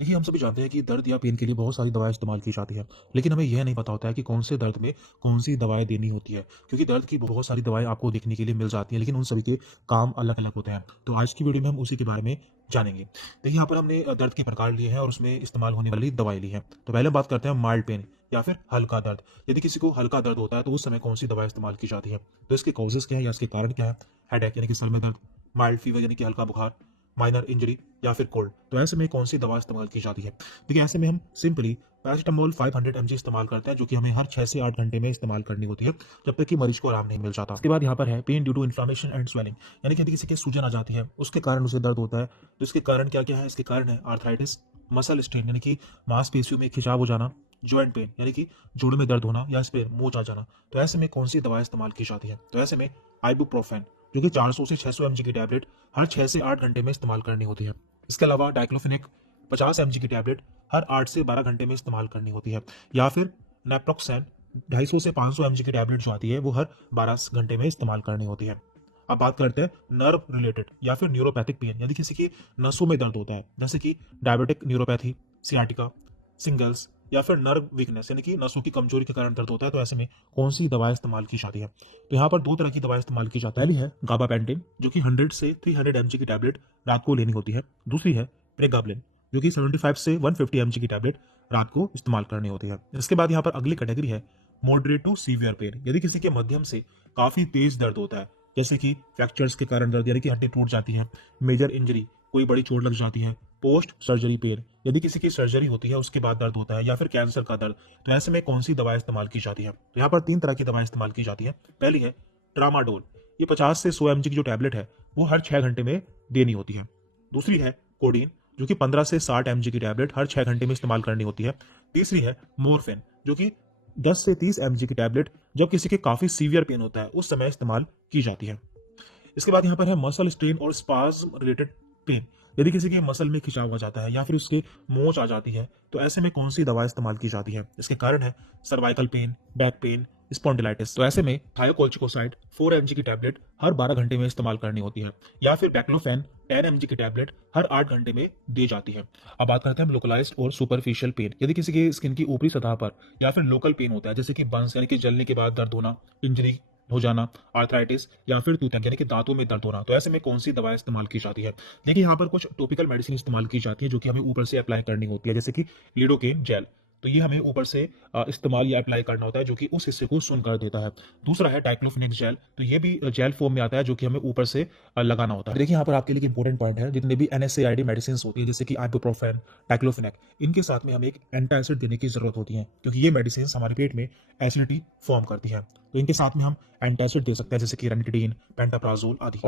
देखिए, हम सभी जानते हैं कि दर्द या पेन के लिए बहुत सारी दवाएँ इस्तेमाल की जाती हैं, लेकिन हमें यह नहीं पता होता है कि कौन से दर्द में कौन-सी दवाएँ देनी होती है। क्योंकि दर्द की बहुत सारी दवाएँ आपको देखने के लिए मिल जाती हैं, लेकिन उन सभी के काम अलग-अलग होते हैं। तो आज की वीडियो में हम उसी के बारे में जानेंगे। देखिए, यहाँ पर हमने दर्द के प्रकार लिए हैं और उसमें इस्तेमाल होने वाली दवाएँ ली हैं। तो पहले हम बात करते हैं माइल्ड पेन या फिर हल्का दर्द। यदि किसी को हल्का दर्द होता है, तो उस समय कौन-सी दवा इस्तेमाल की जाती है? तो इसके कॉजेज़ क्या हैं या इसके कारण क्या है? हेडेक यानी कि सर में दर्द, माइल्ड फीवर यानी कि हल्का बुखार, माइनर इंजरी या फिर कोल्ड। तो ऐसे में कौन सी दवा इस्तेमाल की जाती है? देखिए, ऐसे में हम सिंपली पैरासिटामोल 500 mg इस्तेमाल करते हैं, जो कि हमें हर 6 से 8 घंटे में इस्तेमाल करनी होती है, जब तक कि मरीज को आराम नहीं मिल जाता। उसके बाद यहाँ पर है pain due to inflammation and swelling, यानी कि यदि किसी के सूजन आ जाती है, उसके कारण उसे दर्द होता है। तो इसके कारण क्या क्या है? इसके कारण है आर्थराइटिस, मसल स्ट्रेन यानी कि मांसपेशियों में खिंचाव हो जाना, जॉइंट पेन यानी कि जोड़ों में दर्द होना या इस पे मोच आ जाना। तो ऐसे में कौन सी दवा इस्तेमाल की जाती है? तो ऐसे में आइबुप्रोफेन, जो कि 400 से 600 mg की टैबलेट हर 6 से 8 घंटे में इस्तेमाल करनी होती है। इसके अलावा डाइक्लोफेनेक 50 mg की टैबलेट हर 8 से 12 घंटे में इस्तेमाल करनी होती है, या फिर नेप्रोक्सेन 250 से 500 mg की टैबलेट जो आती है वो हर 12 घंटे में इस्तेमाल करनी होती है। अब बात करते हैं नर्व रिलेटेड या फिर न्यूरोपैथिक पेन, यदि किसी की नसों में दर्द होता है, जैसे कि डायबिटिक न्यूरोपैथी, सियाटिका, सिंगल्स या फिर नर्व वीकनेस यानी कि नसों की कमजोरी के कारण दर्द होता है। तो ऐसे में कौन सी दवा इस्तेमाल की जाती है? तो यहाँ पर दो तरह की दवा इस्तेमाल की जाती है। पहली है गाबापेंटिन, जो कि 100 से 300 mg की टैबलेट रात को लेनी होती है। दूसरी है प्रेगाब्लिन, जो कि 75 से 150 mg की टैबलेट रात को इस्तेमाल करनी होती है। इसके बाद यहाँ पर अगली कैटेगरी है मॉडरेट टू सीवियर पेन, यदि किसी के मध्यम से काफी तेज दर्द होता है, जैसे कि फ्रैक्चर्स के कारण दर्द यानी कि हड्डी टूट जाती है, मेजर इंजरी, कोई बड़ी चोट लग जाती है, पोस्ट सर्जरी पेन, यदि किसी की सर्जरी होती है उसके बाद दर्द होता है, या फिर कैंसर का दर्द। तो ऐसे में कौन सी दवा इस्तेमाल की जाती है? तो यहाँ पर तीन तरह की दवा इस्तेमाल की जाती है। पहली है ट्रामाडोल, ये 50 से 100 mg की जो टैबलेट है वो हर 6 घंटे में देनी होती है। दूसरी है कोडीन, जो कि 15 से 60 mg की टैबलेट हर 6 घंटे में इस्तेमाल करनी होती है। तीसरी है मोरफिन, जो कि 10 से 30 mg की टैबलेट जब किसी के काफी सीवियर पेन होता है उस समय इस्तेमाल की जाती है। इसके बाद यहाँ पर है मसल स्ट्रेन और स्पाज्म रिलेटेड पेन, यदि किसी के मसल में खिंचाव आ जाता है या फिर उसके मोच आ जाती है, तो ऐसे में कौन सी दवा इस्तेमाल की जाती है? इसके कारण है cervical pain, back pain, spondylitis. तो ऐसे में थायोकोल्चिकोसाइड 4 mg की टैबलेट हर 12 घंटे में इस्तेमाल करनी होती है, या फिर बैक्लोफेन 10 mg की टैबलेट हर 8 घंटे में दी जाती है। अब बात करते हैं लोकलाइज्ड और सुपरफिशियल पेन, यदि किसी के स्किन की ऊपरी सतह पर या फिर लोकल पेन होता है, जैसे कि बर्न्स यानी कि जलने के बाद दर्द होना, इंजरी हो जाना, आर्थराइटिस या फिर टूथन यानी कि दांतों में दर्द होना। तो ऐसे में कौन सी दवा इस्तेमाल की जाती है? देखिए, यहाँ पर कुछ टॉपिकल मेडिसिन इस्तेमाल की जाती है, जो कि हमें ऊपर से अप्लाई करनी होती है, जैसे कि लिडोकेन जेल। तो ये हमें ऊपर से इस्तेमाल या अप्लाई करना होता है, जो कि उस हिस्से को सुन्न कर देता है। दूसरा है डाइक्लोफेनेक जेल, तो ये भी जेल फॉर्म में आता है, जो कि हमें ऊपर से लगाना होता है। देखिए, यहाँ पर आपके लिए इंपॉर्टेंट पॉइंट है, जितने भी NSAID मेडिसिन होती है, जैसे कि आइबुप्रोफेन, डाइक्लोफेनेक, इनके साथ में हमें एक एंटी एसिड देने की जरूरत होती है, क्योंकि ये मेडिसिन हमारे पेट में एसिडिटी फॉर्म करती है। तो इनके साथ में हम एंटासिड दे सकते हैं, जैसे कि रेनिटिडीन, पेंटाप्राजोल आदि। और